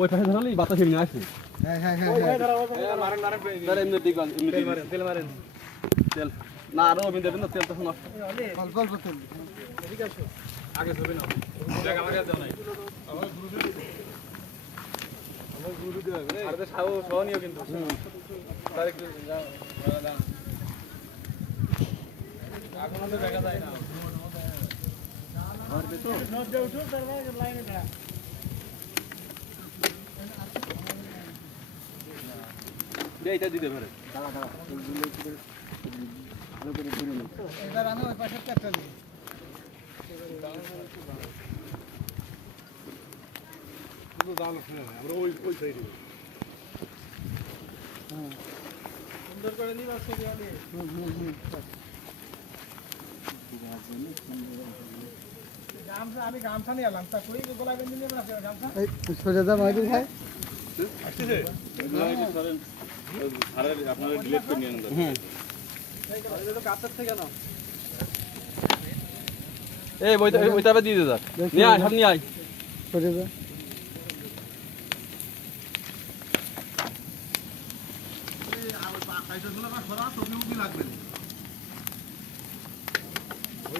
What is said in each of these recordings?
ওই পাশে ধরলেই বাতাস এমনি আসে। হ্যাঁ হ্যাঁ হ্যাঁ তাহলে এমনি দিক এমনি তেল মারেন তেল মারেন। তেল। না আরও এমনি দেবেন না তেল তখন নষ্ট অল্প অল্প তেল। আগে ধরবে না দেখ আমার কাছে নাই। আর তো সাও সহনীয় কিন্তু। তার একটু এইটা দিতে পারে এবার আমি ওই পাশে চারটা নিই আমি গামছা নিয়ে এলাম তা কই গোলা গেঞ্জি নিয়ে এলাম গামছা এই এই আবার দিয়ে দে নিয়ে আয় সব নিয়ে আয় সোজা দা হুম, অনেকগুলো বুঝে গেছে যেগুলো ভালো লাগে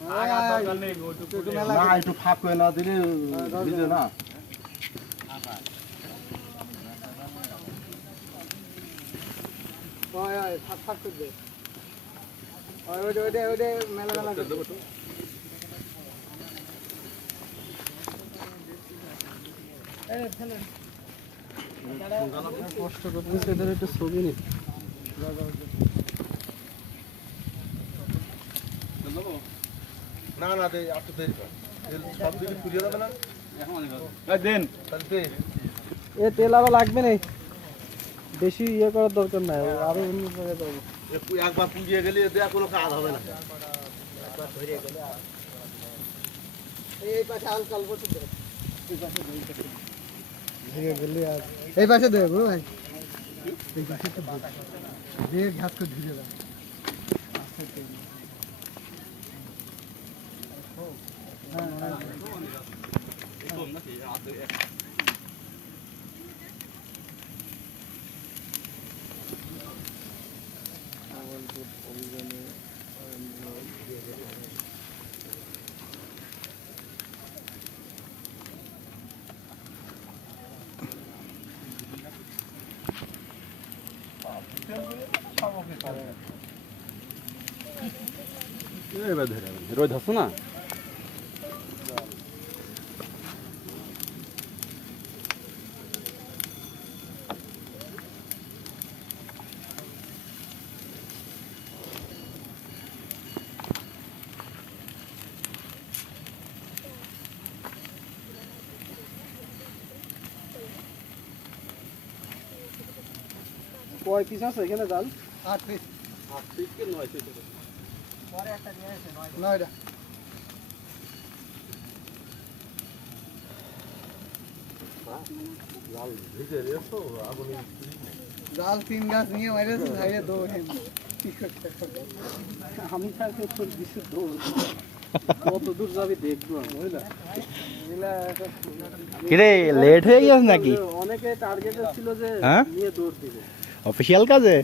না একটু ফাঁক করে না দিলে ভিজে না। মেলা মেলা কষ্ট করতেছে এদের একটু ছবি নি। না না দে আর তো দেরি তেল সব দিকে পুড়িয়ে যাবে না? দেন। এ তেল আবার লাগবে না বেশি ইয়ে করার দরকার নাই আরও অন্য জায়গায় যাব। একবার পুড়িয়ে গেলে দেয়া কোনো কাজ হবে না। এই পাশে অল্প একটু দে। এই পাশে দে ভেঙে গেলে আর এই পাশে দে বড় ভাই। এই পাশে তো দে। ঘাস করে ধীরে যা এবার ধরে রোদ ধরছো না কয় পিস আছে এখানে জাল? আট পিস আট পিস কে নয় পিস নয়টা। জাল তিন গাছ নিয়ে মেরেছে সাইডে দৌড়ে কি করতে হবে? আমি তাকে তোর দিছে দৌড়। কত দূর যাবি দেখব বুঝলা? একটা- কিরে লেট হয়ে গেছে নাকি? অনেকে টার্গেট ছিল যে হ্যাঁ? নিয়ে দৌড় দিবে। অফিসিয়াল কাজে?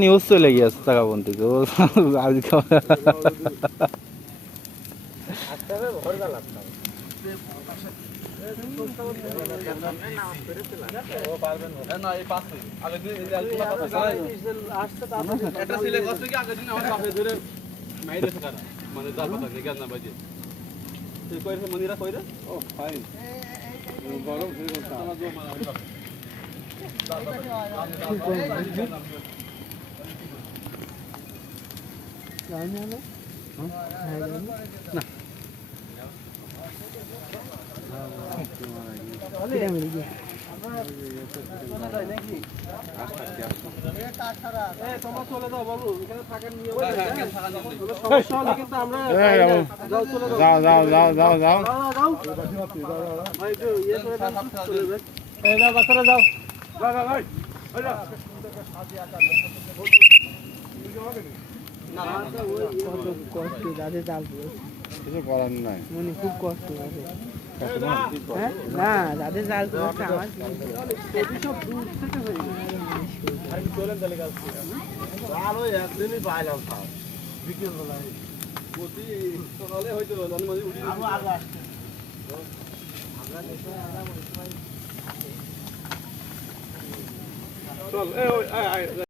নিউজ চলে গিয়েছে টাকা বন্তি তো আজকে দিন দিন আমার ধরে ¿Qué es ¿Qué es. কিছু করার নাই মনে খুব কষ্ট আছে না দাদা জাল করছে আমার ভালো একদিনই পাইলাম তাও বিকেলবেলায় প্রতি সকালে হয়তো মাঝে উঠি আগে আসছে। চল এ